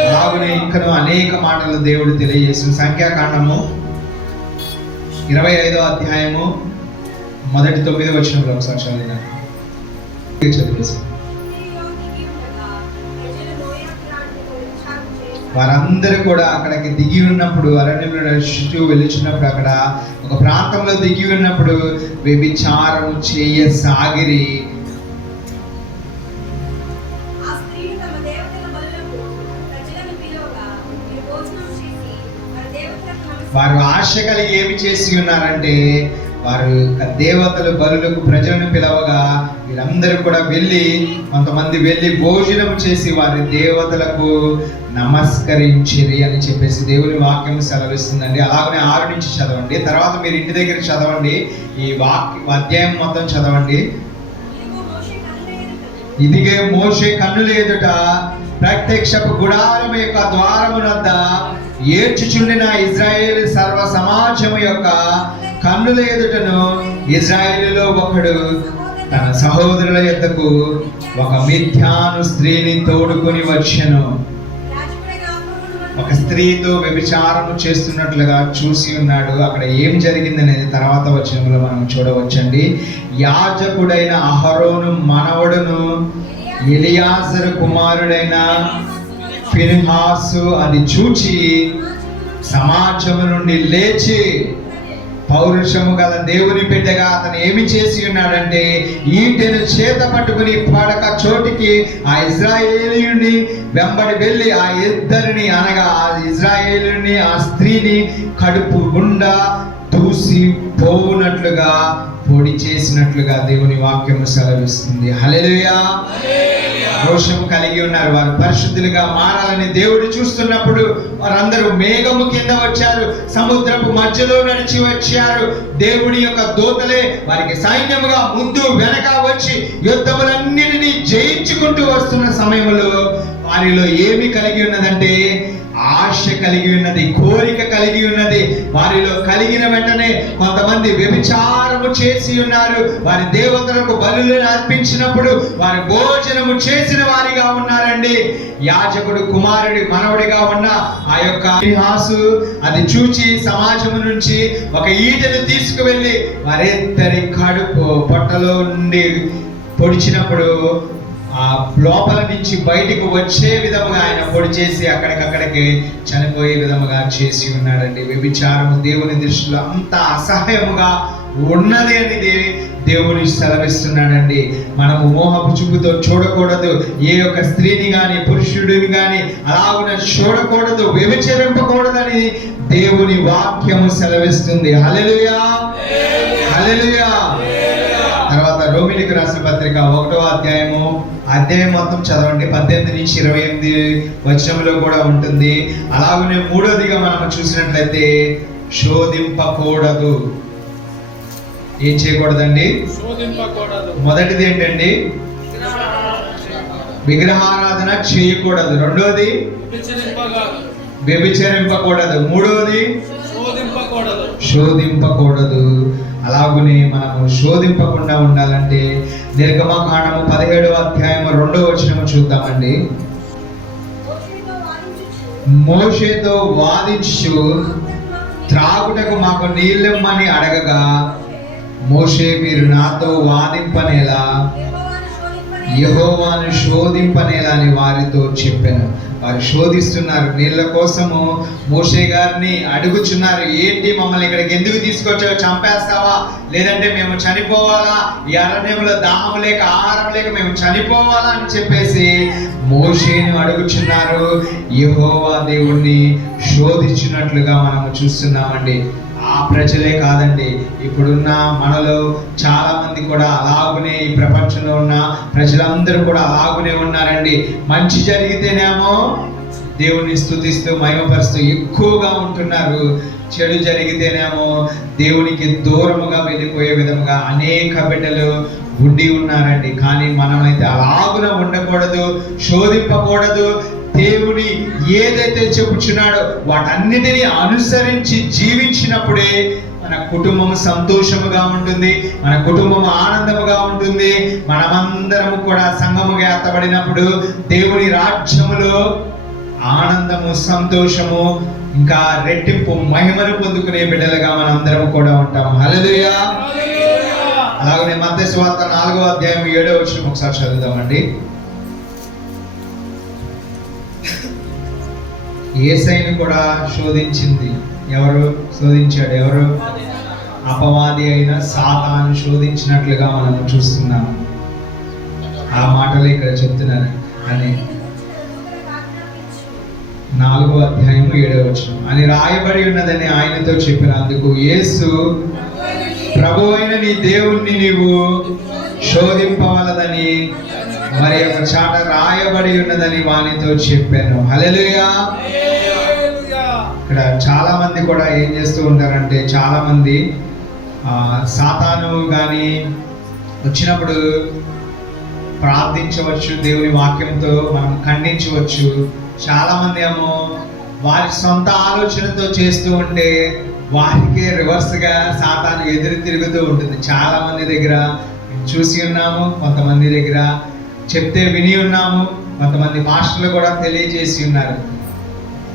అలాగనే ఇక్కడ అనేక మాటలు దేవుడు తెలియజేస్తుంది. సంఖ్యాకాండము 25వ అధ్యాయము మొదటి 9వ వచనంలో ఒకసారి చదివేసి, వారందరూ కూడా అక్కడికి దిగి ఉన్నప్పుడు, అరణ్యంలో చుట్టూ వెళ్ళిచినప్పుడు, అక్కడ ఒక ప్రాంతంలో దిగి ఉన్నప్పుడు వ్యభిచారము చేయసాగిరి. వారు ఆశ కలిగి ఏమి చేసి ఉన్నారంటే, వారు దేవతల బలులకు ప్రజలను పిలవగా వీరందరూ కూడా కొంతమంది వెళ్ళి భోజనం చేసి వారి దేవతలకు నమస్కరించిరి అని చెప్పేసి దేవుని వాక్యం సెలవిస్తుందండి. అలాగనే 6 నుంచి చదవండి. తర్వాత మీరు ఇంటి దగ్గర చదవండి. ఈ అధ్యాయం మొత్తం చదవండి. ఇదిగే మోషే కన్నుల ఎదుట ప్రత్యక్షపు గుడారము యొక్క ద్వారమునద్ద ఏడ్చుచుండిన ఇజ్రాయేలు సర్వ సమాజము యొక్క కన్నుల ఎదుటను ఇజ్రాయేలులో ఒకడు తన సహోదరుల యొద్దకు ఒక మిథ్యాను స్త్రీని తోడుకొని వచ్చెను. ఒక స్త్రీతో వ్యభిచారము చేస్తున్నట్లుగా చూసి ఉన్నాడు. అక్కడ ఏం జరిగింది అనేది తర్వాత వచనంలో మనం చూడవచ్చండి. యాజకుడైన అహరోను మనవడును ఎలియాజరు కుమారుడైన ఫిన్హాసు అది చూచి సమాజము నుండి లేచి పౌరుషము గల దేవుని బిడ్డగా అతను ఏమి చేసి ఉన్నాడంటే ఈటెను చేత పట్టుకుని పడక చోటికి ఆ ఇజ్రాయేలీయుని వెంబడి వెళ్ళి ఆ ఇద్దరిని అనగా ఆ ఇజ్రాయేలుని ఆ స్త్రీని కడుపు గుండా దూసి పోవునట్లుగా పొడి చేసినట్లుగా దేవుని వాక్యము సెలవిస్తుంది. హల్లెలూయా. రోషము కలిగి ఉన్నారు. వారు పరిశుద్ధులుగా మారాలని దేవుడు చూస్తున్నప్పుడు వారందరూ మేఘము కింద వచ్చారు, సముద్రపు మధ్యలో నడిచి వచ్చారు. దేవుడి యొక్క దూతలే వారికి సైన్యముగా ముందు వెనక వచ్చి యుద్ధములన్నిటినీ జయించుకుంటూ వస్తున్న సమయంలో వారిలో ఏమి కలిగి ఉన్నదంటే ఆశ కలిగి ఉన్నది, కోరిక కలిగి ఉన్నది. వారిలో కలిగిన వెంటనే కొంతమంది వ్యభిచారము చేసి ఉన్నారు. వారి దేవతలకు బలులను అర్పించినప్పుడు వారి భోజనము చేసిన వారిగా ఉన్నారండి. యాజకుడు కుమారుడి మనవడిగా ఉన్న ఆ యొక్క హాసు అది చూచి సమాజము నుంచి ఒక ఈటెను తీసుకువెళ్ళి వారిద్దరి కడుపు పొట్టలో నుండి పొడిచినప్పుడు ఆ లోపల నుంచి బయటకు వచ్చే విధముగా ఆయన పొడి చేసి అక్కడికక్కడికి చనిపోయే విధముగా చేసి ఉన్నాడండి. వ్యభిచారము దేవుని దృష్టిలో అంత అసహ్యముగా ఉన్నది అనేది దేవుని సెలవిస్తున్నాడండి. మనము మోహపు చూపుతో చూడకూడదు. ఏ యొక్క స్త్రీని గాని పురుషుడిని గాని అలాగున చూడకూడదు, వ్యభిచరింపకూడదని దేవుని వాక్యము సెలవిస్తుంది. హల్లెలూయా, హల్లెలూయా. తర్వాత రోమిలికి రాసిన పత్రిక 1వ అధ్యాయం మొత్తం చదవండి. 18 నుంచి 28 వచనంలో కూడా ఉంటుంది. అలాగనే 3వదిగా మనం చూసినట్లయితే శోధింపకూడదు. ఏం చేయకూడదండి? మొదటిది ఏంటండి? విగ్రహారాధన చేయకూడదు. రెండోది వ్యభిచరింపకూడదు. మూడోది శోధింపకూడదు. అలాగునే మనము శోధింపకుండా ఉండాలంటే నిర్గమకాండము 17వ అధ్యాయం 2వ వచనం చూద్దామండి. మోషేతో వాదించు త్రాగుటకు మాకు నీళ్ళమ్మని అడగగా మోషే మీరు నాతో వాదింపనేలా యెహోవాను శోధింపనేలా అని వారితో చెప్పాను. వారు శోధిస్తున్నారు, నీళ్ళ కోసము మోషే గారిని అడుగుచున్నారు. ఏంటి మమ్మల్ని ఇక్కడికి ఎందుకు తీసుకొచ్చావు? చంపేస్తావా? లేదంటే మేము చనిపోవాలా? ఈ అరణ్యంలో దాహం లేక ఆహారం లేక మేము చనిపోవాలా అని చెప్పేసి మోషేను అడుగుచున్నారు. యెహోవా దేవుణ్ణి శోధించినట్లుగా మనము చూస్తున్నామండి. ఆ ప్రజలే కాదండి, ఇప్పుడున్న మనలో చాలా మంది కూడా అలాగునే, ఈ ప్రపంచంలో ఉన్న ప్రజలందరూ కూడా అలాగునే ఉన్నారండి. మంచి జరిగితేనేమో దేవుణ్ణి స్తుతిస్తూ మహిమపరుస్తూ ఎక్కువగా ఉంటున్నారు. చెడు జరిగితేనేమో దేవునికి దూరముగా వెళ్ళిపోయే విధముగా అనేక బిడ్డలు ఉండి ఉన్నారండి. కానీ మనమైతే అలాగున ఉండకూడదు, శోధింపకూడదు. దేవుని ఏదైతే చెప్పుచున్నాడో వాటన్నిటిని అనుసరించి జీవించినప్పుడే మన కుటుంబం సంతోషముగా ఉంటుంది, మన కుటుంబం ఆనందముగా ఉంటుంది. మనమందరము కూడా సంఘముగా ఎత్తబడినప్పుడు దేవుని రాజ్యములో ఆనందము, సంతోషము, ఇంకా రెట్టింపు మహిమను పొందుకునే బిడ్డలుగా మనందరం కూడా ఉంటాం. హల్లెలూయా. అలాగనే మత్తయి సువార్త 4వ అధ్యాయం 7వ వచనం ఒకసారి చదువుదామండి. యేసయ్యను కూడా శోధించింది. ఎవరు శోధించాడు? ఎవరు? అపవాది అయిన సాతాను శోధించినట్లుగా మనం చూస్తున్నాము. ఆ మాటలు ఇక్కడ చెప్తున్నారు. అని 4వ అధ్యాయం 7వ వచనం అని రాయబడి ఉన్నదని ఆయనతో చెప్పినందుకు యేసు ప్రభువైన నీ దేవుణ్ణి నీవు శోధింపవలదని మరి ఒక చాట రాయబడి ఉన్నదని వానితో చెప్పాను. హల్లెలూయా. ఇక్కడ చాలా మంది కూడా ఏం చేస్తూ ఉంటారంటే, చాలా మంది సాతాను కానీ వచ్చినప్పుడు ప్రార్థించవచ్చు, దేవుని వాక్యంతో మనం ఖండించవచ్చు. చాలా మంది ఏమో వారి సొంత ఆలోచనతో చేస్తూ ఉంటే వారికే రివర్స్గా సాతాను ఎదురు తిరుగుతూ ఉంటుంది. చాలా మంది దగ్గర చూసి ఉన్నాము, కొంతమంది దగ్గర చెప్తే విని ఉన్నాము, కొంతమంది మాస్టర్లు కూడా తెలియజేసి ఉన్నారు.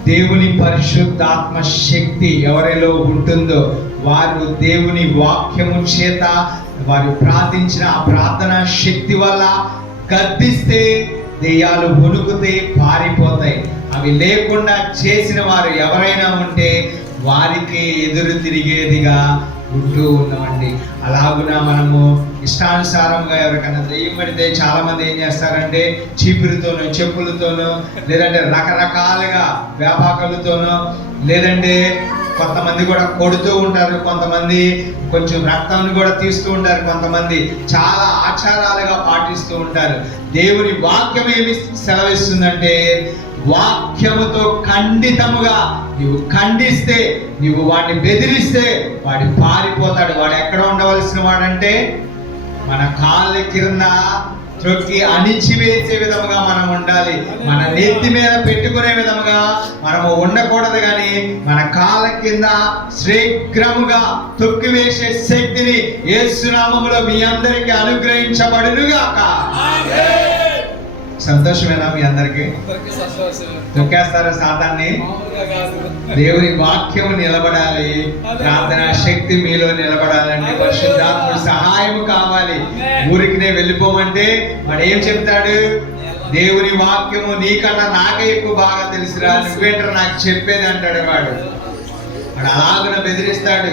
దేవుని పరిశుద్ధాత్మ శక్తి ఎవరిలో ఉంటుందో వారు దేవుని వాక్యము చేత వారు ప్రార్థించిన ఆ ప్రార్థన శక్తి వల్ల గద్దిస్తే దెయ్యాలు వణుకుతే పారిపోతాయి. అవి లేకుండా చేసిన వారు ఎవరైనా ఉంటే వారికి ఎదురు తిరిగేదిగా ఉంటూ ఉన్నామండి. అలాగున మనము ఇష్టానుసారంగా ఎవరికైనా దెయ్యం పడితే చాలా మంది ఏం చేస్తారంటే చీపురుతోనూ చెప్పులతోనూ లేదంటే రకరకాలుగా వ్యాపారాలతోనూ లేదంటే కొంతమంది కూడా కొడుతూ ఉంటారు, కొంతమంది కొంచెం రక్తాన్ని కూడా తీస్తూ ఉంటారు, కొంతమంది చాలా ఆచారాలుగా పాటిస్తూ ఉంటారు. దేవుని వాక్యం ఏమి సెలవిస్తుందంటే వాక్యముతో ఖండితముగా నువ్వు ఖండిస్తే, నువ్వు వాడిని బెదిరిస్తే వాడు పారిపోతాడు. వాడు ఎక్కడ ఉండవలసిన వాడంటే మన కాళ్ళ కింద త్రొక్కి అణిచివేసే విధముగా మనం ఉండాలి. మన నెత్తి మీద పెట్టుకునే విధముగా మనము ఉండకూడదు, కానీ మన కాళ్ళ కింద శీఘ్రముగా తొక్కివేసే శక్తిని యేసు నామములో మీ అందరికీ అనుగ్రహించబడునుగాక. సంతోషమేనా మీ అందరికి? తొక్కేస్తారా సాతాన్ని? దేవుని వాక్యం నిలబడాలి, ప్రార్థన శక్తి మీలో నిలబడాలండి. పరిశుద్ధాత్ముడి సహాయం కావాలి. ఊరికినే వెళ్ళిపోమంటే వాడు ఏం చెప్తాడు? దేవుని వాక్యము నీకన్నా నాకే ఎక్కువ బాగా తెలుసురా, నువ్వేంటారు నాకు చెప్పేది అంటాడు. వాడు అలాగున బెదిరిస్తాడు.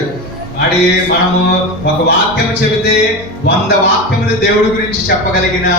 వాడి మనము ఒక వాక్యం చెబితే 100 వాక్యములు దేవుడి గురించి చెప్పగలిగిన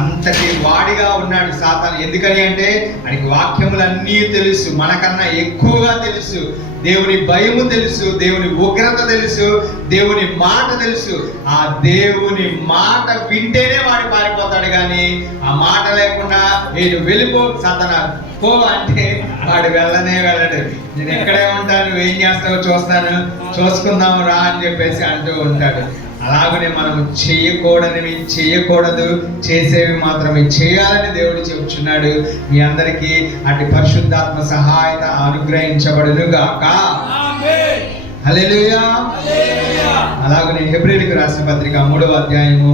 అంతటి వాడిగా ఉన్నాడు సాతాను. ఎందుకని అంటే ఆయనకి వాక్యములన్నీ తెలుసు, మనకన్నా ఎక్కువగా తెలుసు. దేవుని భయము తెలుసు, దేవుని ఉగ్రత తెలుసు, దేవుని మాట తెలుసు. ఆ దేవుని మాట వింటేనే వాడు పారిపోతాడు, కానీ ఆ మాట లేకుండా నేను వెళ్ళిపో సాతానా పో అంటే వాడు వెళ్ళనే వెళ్ళడు. నేను ఎక్కడే ఉంటాను, నువ్వేం చేస్తావో చూస్తాను, చూసుకుందాము రా అని చెప్పేసి అంటూ ఉంటాడు. అలాగనే మనం చేయకూడనివి చేయకూడదు, చేసేవి మాత్రమే చేయాలని దేవుడు చెబుతున్నాడు. మీ అందరికీ అటు పరిశుద్ధాత్మ సహాయత అనుగ్రహించబడును గాక. హల్లెలూయా. అలాగనే హెబ్రీయులకు రాసిన పత్రిక 3వ అధ్యాయము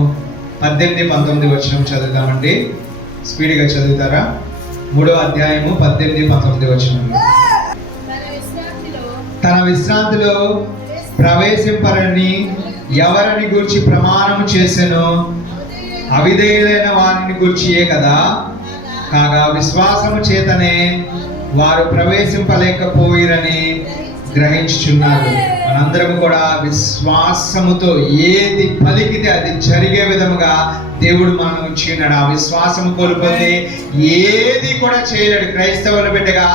18-19 వచనం చదువుతామండి. స్పీడ్గా చదువుతారా? 3వ అధ్యాయము 18-19 వచనం. తన విశ్రాంతిలో ప్రవేశింపరని ఎవరిని గురించి ప్రమాణం చేసెనో అవిధేయులైన వారిని గురించియే కదా. కాగా విశ్వాసము చేతనే వారు ప్రవేశింపలేకపోయిరని గ్రహించుచున్నారు. మనందరం కూడా విశ్వాసముతో ఏది పలికితే అది జరిగే విధముగా దేవుడు మనం ఉంచి ఉన్నాడు. ఆ విశ్వాసం కోల్పోతే ఏది కూడా చేయలేడు. క్రైస్తవుల బిడ్డగా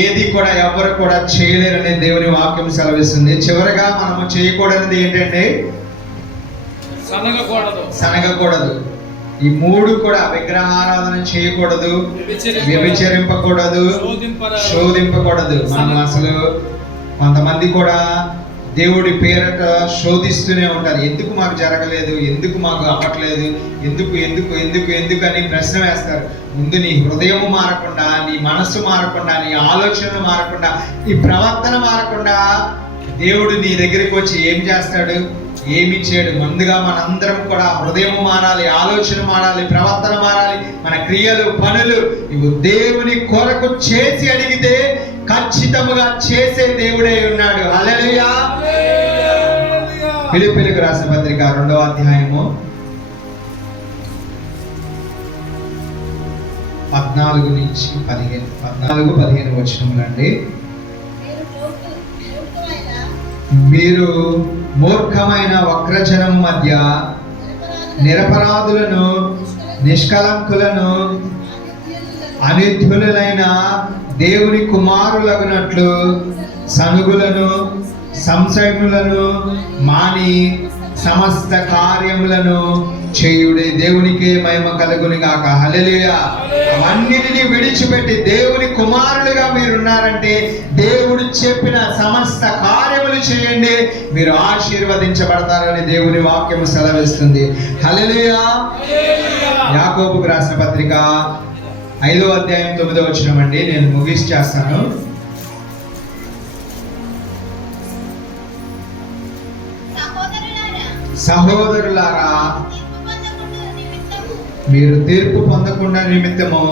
ఏది కూడా ఎవరు కూడా చేయలేరని దేవుని వాక్యం సెలవిస్తుంది. చివరగా మనము చేయకూడనిది ఏంటంటే సనగకూడదు. ఈ 3 కూడా విగ్రహారాధన చేయకూడదు, వ్యభిచరింపకూడదు, శోధింపకూడదు. మనం అసలు కొంతమంది కూడా దేవుడి పేరట శోధిస్తూనే ఉంటారు. ఎందుకు మాకు జరగలేదు, ఎందుకు మాకు అవ్వట్లేదు, ఎందుకు ఎందుకు ఎందుకు ఎందుకు అని ప్రశ్న వేస్తారు. ముందు నీ హృదయం మారకుండా, నీ మనస్సు మారకుండా, నీ ఆలోచనలు మారకుండా, నీ ప్రవర్తన మారకుండా దేవుడు నీ దగ్గరికి వచ్చి ఏం చేస్తాడు? ఏమి చేయడు. ముందుగా మనందరం కూడా హృదయం మారాలి, ఆలోచన మారాలి, ప్రవర్తన మారాలి, మన క్రియలు పనులు ఇవి దేవుని కొరకు చేసి అడిగితే ఖచ్చితంగా చేసే దేవుడే ఉన్నాడు. హల్లెలూయా. ఫిలిప్పీయులకు రాసిన పత్రిక 2వ అధ్యాయము 14-15 వచనములండి. మీరు మూర్ఖమైన వక్రజనం మధ్య నిరపరాధులను, నిష్కలంకులను, అనిత్యులైన దేవుని కుమారులగునట్లు సనుగులను, సంశయములను మాని సమస్త కార్యములను చేయుడే. దేవునికి మహిమ కలుగును గాక. హల్లెలూయా. అవన్నిటిని విడిచిపెట్టి దేవుని కుమారులుగా మీరు ఉన్నారంటే దేవుడు చెప్పిన సమస్త కార్యములు చేయండి, మీరు ఆశీర్వదించబడతారని దేవుని వాక్యము సెలవిస్తుంది. హల్లెలూయా. యాకోబుకు రాసిన పత్రిక 5వ అధ్యాయం 9వ వచనం అండి. నేను ముగిస్తాను. సహోదరులారా, మీరు తీర్పు పొందకుండా నిమిత్తము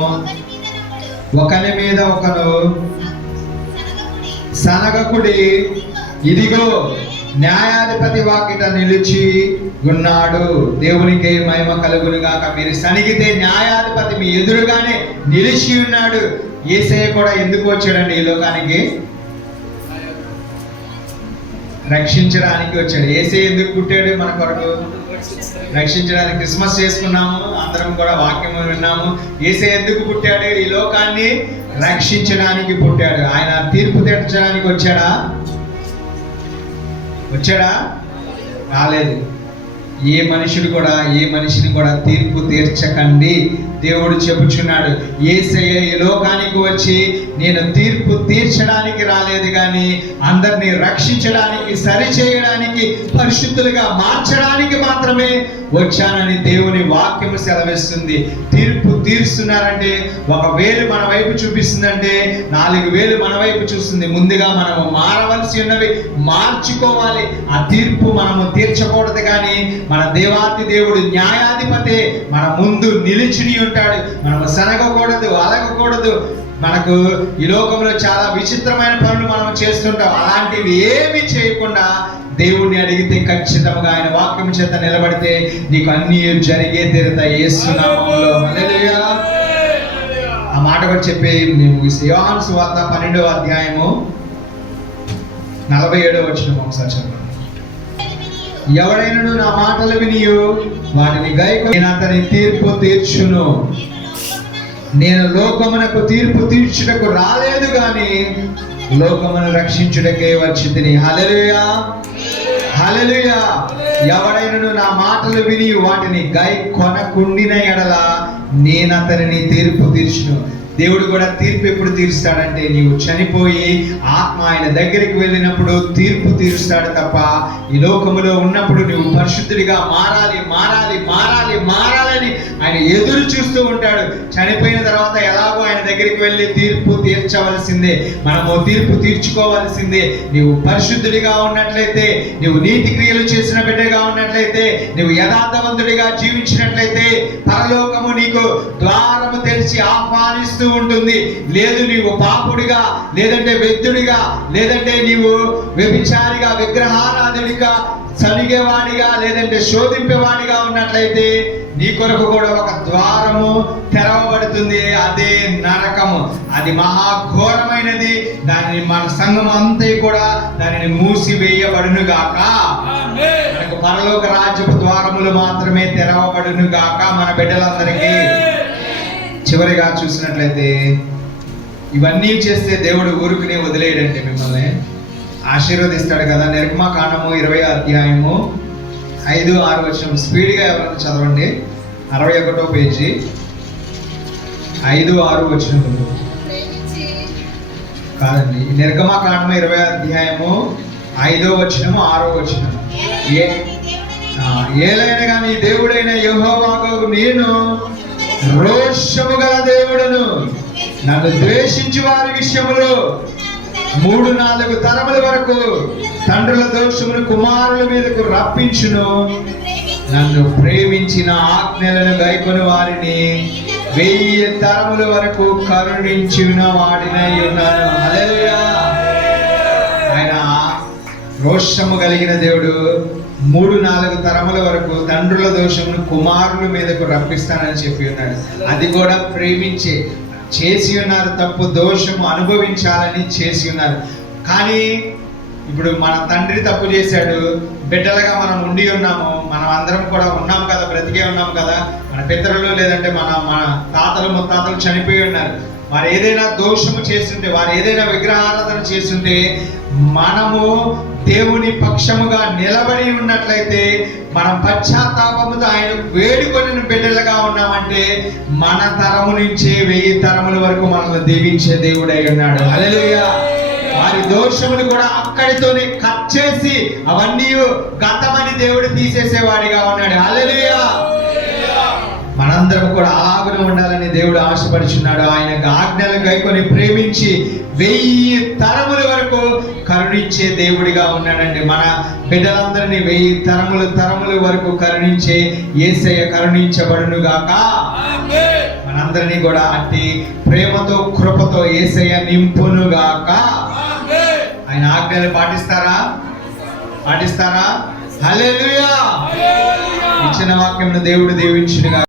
ఒకని మీద ఒకరు సనగకుడి. ఇదిగో న్యాయాధిపతి వాకిట నిలిచి ఉన్నాడు. దేవునికి మహిమ కలుగును గాక. మీరు సనిగితే న్యాయాధిపతి మీ ఎదురుగానే నిలిచి ఉన్నాడు. యేసయ్య కూడా ఎందుకు వచ్చాడండి ఈ లోకానికి? రక్షించడానికి వచ్చాడు. యేసయ్య ఎందుకు పుట్టాడు? మన కొరకు రక్షించడానికి. క్రిస్మస్ చేసుకున్నాము, అందరం కూడా వాక్యం విన్నాము. యేసయ్య ఎందుకు పుట్టాడు? ఈ లోకాన్ని రక్షించడానికి పుట్టాడు. ఆయన తీర్పు తీర్చడానికి వచ్చాడా? రాలేదు. ఏ మనిషిని కూడా తీర్పు తీర్చకండి దేవుడు చెప్పుచున్నాడు. యేసయ్య ఈ లోకానికి వచ్చి నేను తీర్పు తీర్చడానికి రాలేదు కానీ అందరినీ రక్షించడానికి, సరిచేయడానికి, పరిశుద్ధులుగా మార్చడానికి మాత్రమే వచ్చానని దేవుని వాక్యము సెలవిస్తుంది. తీర్పు తీరుస్తున్నారంటే ఒక వేలు మన వైపు చూపిస్తుందంటే 4 వేలు మన వైపు చూస్తుంది. ముందుగా మనము మారవలసి ఉన్నవి మార్చుకోవాలి. ఆ తీర్పు మనము తీర్చకూడదు కానీ మన దేవాతి దేవుడు న్యాయాధిపతి మన ముందు నిలిచిని ఉంటాడు. మనము సనగకూడదు, అలగకూడదు. మనకు ఈ లోకంలో చాలా విచిత్రమైన పనులు మనం చేస్తుంటాం. అలాంటివి ఏమి చేయకుండా దేవుణ్ణి అడిగితే ఖచ్చితంగా ఆయన వాక్యం చేత నిలబడితే నీకు అన్ని జరిగే తీరుతాయి యేసు నామములో. హల్లెలూయా. ఆ మాట కూడా చెప్పి నేను యోహాను సువార్త 12వ అధ్యాయము 47వ వచనం ఒకసారి చదవండి. ఎవడైనను నా మాటలు వినియు వాటిని గైకొను నేను అతని తీర్పు తీర్చును. నేను లోకమునకు తీర్పు తీర్చుటకు రాలేదు గాని లోకమును రక్షించుటకే వచ్చితిని. హల్లెలూయా, హల్లెలూయా. ఎవడైనను నా మాటలు విని వాటిని గైకొనకుండిన ఎడల నేను అతనిని తీర్పు తీర్చును. దేవుడు కూడా తీర్పు ఎప్పుడు తీరుస్తాడంటే నీవు చనిపోయి ఆత్మ ఆయన దగ్గరికి వెళ్ళినప్పుడు తీర్పు తీరుస్తాడు తప్ప ఈ లోకములో ఉన్నప్పుడు నువ్వు పరిశుద్ధుడిగా మారాలి మారాలి మారాలి మారాలని ఆయన ఎదురు చూస్తూ ఉంటాడు. చనిపోయిన తర్వాత ఎలాగో ఆయన దగ్గరికి వెళ్ళి తీర్పు తీర్చవలసిందే, మనము తీర్పు తీర్చుకోవాల్సిందే. నీవు పరిశుద్ధుడిగా ఉన్నట్లయితే, నువ్వు నీతి క్రియలు చేసిన బిడ్డగా ఉన్నట్లయితే, నువ్వు యథార్థవంతుడిగా జీవించినట్లయితే పరలోకము నీకు ద్వారము తెరిచి ఆహ్వానిస్తూ ఉంటుంది. లేదు నీవు పాపుడిగా, లేదంటే వ్యక్తుడిగా, లేదంటే నీవు వ్యభిచారిగా, విగ్రహారాధుడిగా, సనిగేవాడిగా, లేదంటే శోధింపేవాడిగా ఉన్నట్లయితే నీ కొరకు కూడా ఒక ద్వారము తెరవబడుతుంది. అదే నరకము. అది మహాఘోరమైనది. దానిని మన సంఘం అంతా కూడా దానిని మూసివేయబడును గాక. మనకు పరలోక రాజ్యపు ద్వారములు మాత్రమే తెరవబడును గాక మన బిడ్డలందరికీ. చివరిగా చూసినట్లయితే ఇవన్నీ చేస్తే దేవుడు ఊరుకునే వదిలేయడంటే మిమ్మల్ని ఆశీర్వదిస్తాడు కదా. నిర్గమకాండము 20వ అధ్యాయము 5-6 వచనం స్పీడ్గా ఎవరైనా చదవండి. 61వ పేజీ 5-6 వచనములు కాదండి. నిర్గమకాండము 20వ అధ్యాయము 5వ వచనము 6వ వచనం. ఏలైనా కానీ దేవుడైన యెహోవాకు నేను రోషము గల దేవుడను, నన్ను ద్వేషించి వారి విషయములో 3-4 తరముల వరకు తండ్రుల దోషమును కుమారుల మీదకు రప్పించును. నన్ను ప్రేమించిన ఆజ్ఞలను గైకొని వారిని 1000 తరముల వరకు కరుణించిన వాడినై ఉన్నాను. హల్లెలూయా. ఆయన రోషము కలిగిన దేవుడు 3-4 తరముల వరకు తండ్రుల దోషమును కుమారుల మీదకు రప్పిస్తానని చెప్పి ఉన్నాడు. అది కూడా ప్రేమించే చేసి ఉన్నారు. తప్పు దోషము అనుభవించాలని చేసి ఉన్నారు. కానీ ఇప్పుడు మన తండ్రి తప్పు చేశాడు, బిడ్డలుగా మనం ఉండి ఉన్నాము, మనం అందరం కూడా ఉన్నాం కదా, బ్రతికే ఉన్నాం కదా. మన పితరులు లేదంటే మన తాతలు ముత్తాతలు చనిపోయి ఉన్నారు. వారు ఏదైనా దోషము చేస్తుంటే, వారు ఏదైనా విగ్రహారాధన చేస్తుంటే మనము దేవుని పక్షముగా నిలబడి ఉన్నట్లయితే, మనం పశ్చాత్తాపముతో ఆయన వేడుకొని బిడ్డలుగా ఉన్నామంటే మన తరము నుంచి 1000 తరముల వరకు మనల్ని దీవించే దేవుడై ఉన్నాడు. హల్లెలూయా. వారి దోషములు కూడా అక్కడితోనే కట్ చేసి అవన్నీ గతమని దేవుడు తీసేసేవాడిగా ఉన్నాడు. హల్లెలూయా. మనందరం కూడా అలాగనే ఉండాలని దేవుడు ఆశపడుచున్నాడు. ఆయన ఆజ్ఞలు గైకొని ప్రేమించి 1000 తరముల వరకు కరుణించే దేవుడిగా ఉన్నాడండి. మన బిడ్డలందరినీ 1000 తరముల వరకు కరుణించే యేసయ్య కరుణించబడును గాక. మనందరినీ కూడా అట్టి ప్రేమతో కృపతో యేసయ్య నింపును గాక. ఆయన ఆజ్ఞలు పాటిస్తారా? హల్లెలూయా. ఇచ్చిన వాక్యం దేవుడు దీవించును గాక.